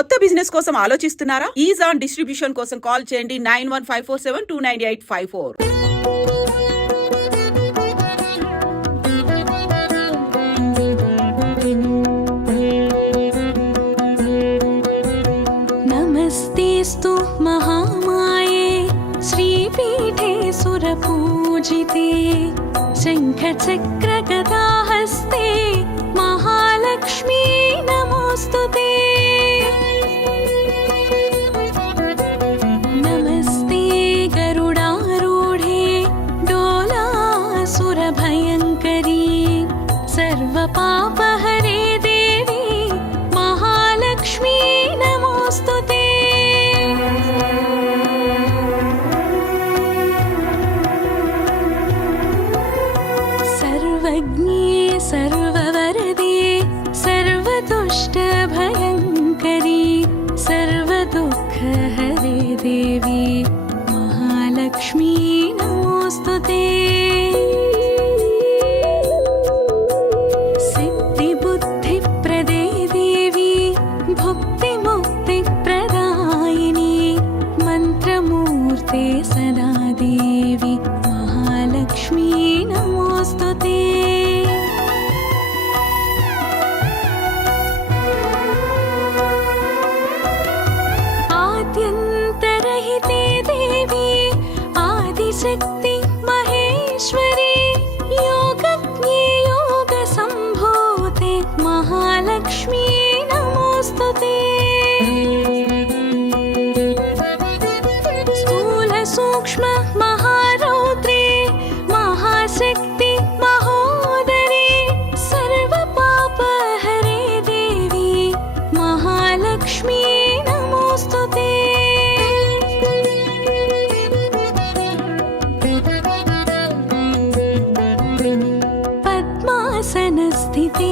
కొత్త బిజినెస్ కోసం ఆలోచిస్తున్నారా ఈజ్ ఆన్ డిస్ట్రిబ్యూషన్ కోసం కాల్ చేయండి nine one five four seven two nine eight five four नमस्तेऽस्तु महामाये श्रीपीठे सुरपूजिते शङ्खचक्रगदाहस्ते స్తుతే సిద్ధి బుద్ధి ప్రదే దేవి భుక్తి ముక్తి ప్రదాయిని మంత్రమూర్తే సదా దేవి మహాలక్ష్మీ నమోస్తుతే. ఆద్యంతరహితే దేవి ఆదిశక్తి లక్ష్మీ నమోస్తుతే. పద్మాసన స్థితి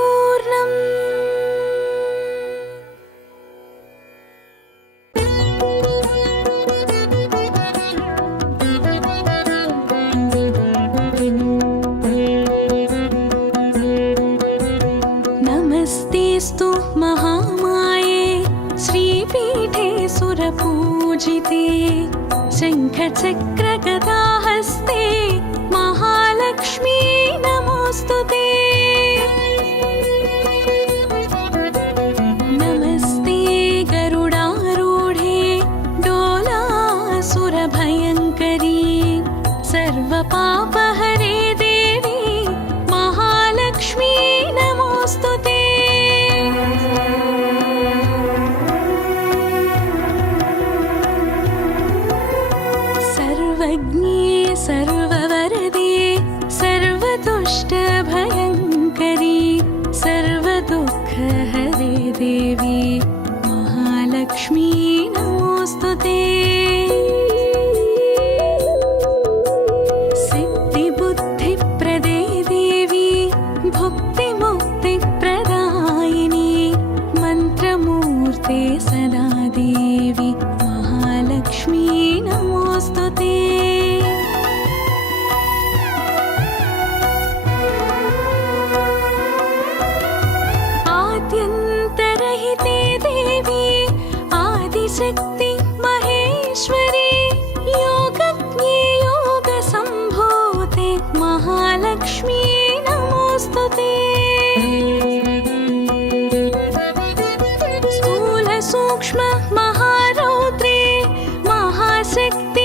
सुरपूजिते शङ्खचक्रगदाहस्ते सर्वज्ञे सर्ववरदे सर्वदुष्टभयङ्करी सर्वदुःखहरे देवी महालक्ष्मी नमोऽस्तु ते లక్ష్మీ నమోస్తుతే. స్థూల సూక్ష్మ మహారౌద్రే మహాశక్తి